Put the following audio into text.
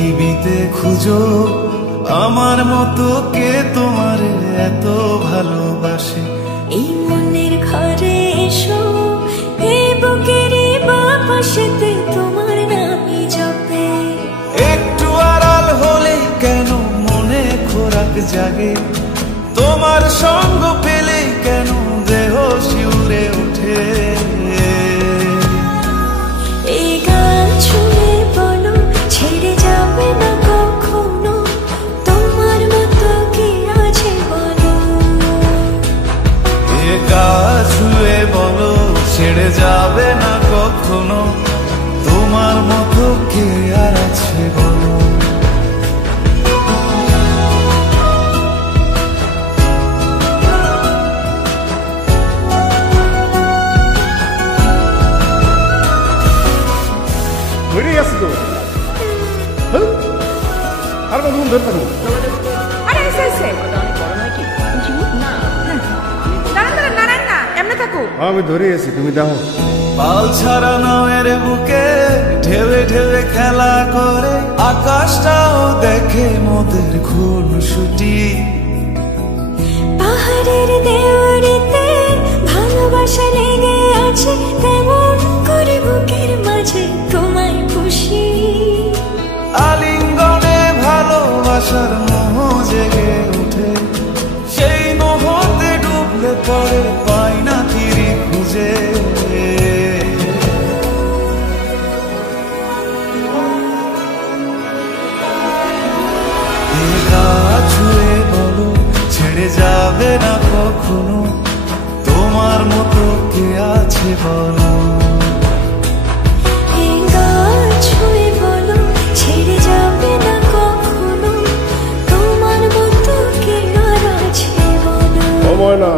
পৃথিবীতে খুঁজো আমার মতো কে তোমার এত ভালোবাসে। এই মনের ঘরে এসো, এই বুকেরই বাপাশেতে তোমার নামই জপে। একটু আড়াল হলে কেন মনে খোরাক জাগে, তোমার সঙ্গ পেলে কেন দেহ শিউরে ওঠে। এই গান ছুঁয়ে বলো ছেড়ে যাবে না কখনো, তোমার মতো কে আছে বলো। এ গান ছুঁয়ে বলো ছেড়ে যাবে না কখনো, তোমার মতো কে আর আছে বলো। ধরে আছে তো আর কতক্ষণ ধরে থাকবো? আরে এসে এসে দাঁড়ান দাঁড়ান নারায়ণ না এমনি থাকো। আমি ধরে আছি, তুমি দেখো। পাল ছাড়া নামের বুকে ঢেবে ঢেবে খেলা করে, আকাশটাও দেখে মোদের খুনসুটি। পাহাড়ের দেওয়ারিতে ভালোবাসা লেগে আছে, তেমন করে বুকের মাঝে তোমায় খুশি। আলিঙ্গনে ভালোবাসার মোহ জেগে ওঠে, সেই মোহতে ডুবলে পরে পাই না তীরে খুঁজে। ছুঁয়ে বলো ছেড়ে যাবে না কখনো, তোমার মতো কে আছে বলো। ছুঁয়ে বলো ছেড়ে যাবে না কখনো, তোমার মতো কে আর আছে বলো। সময় না।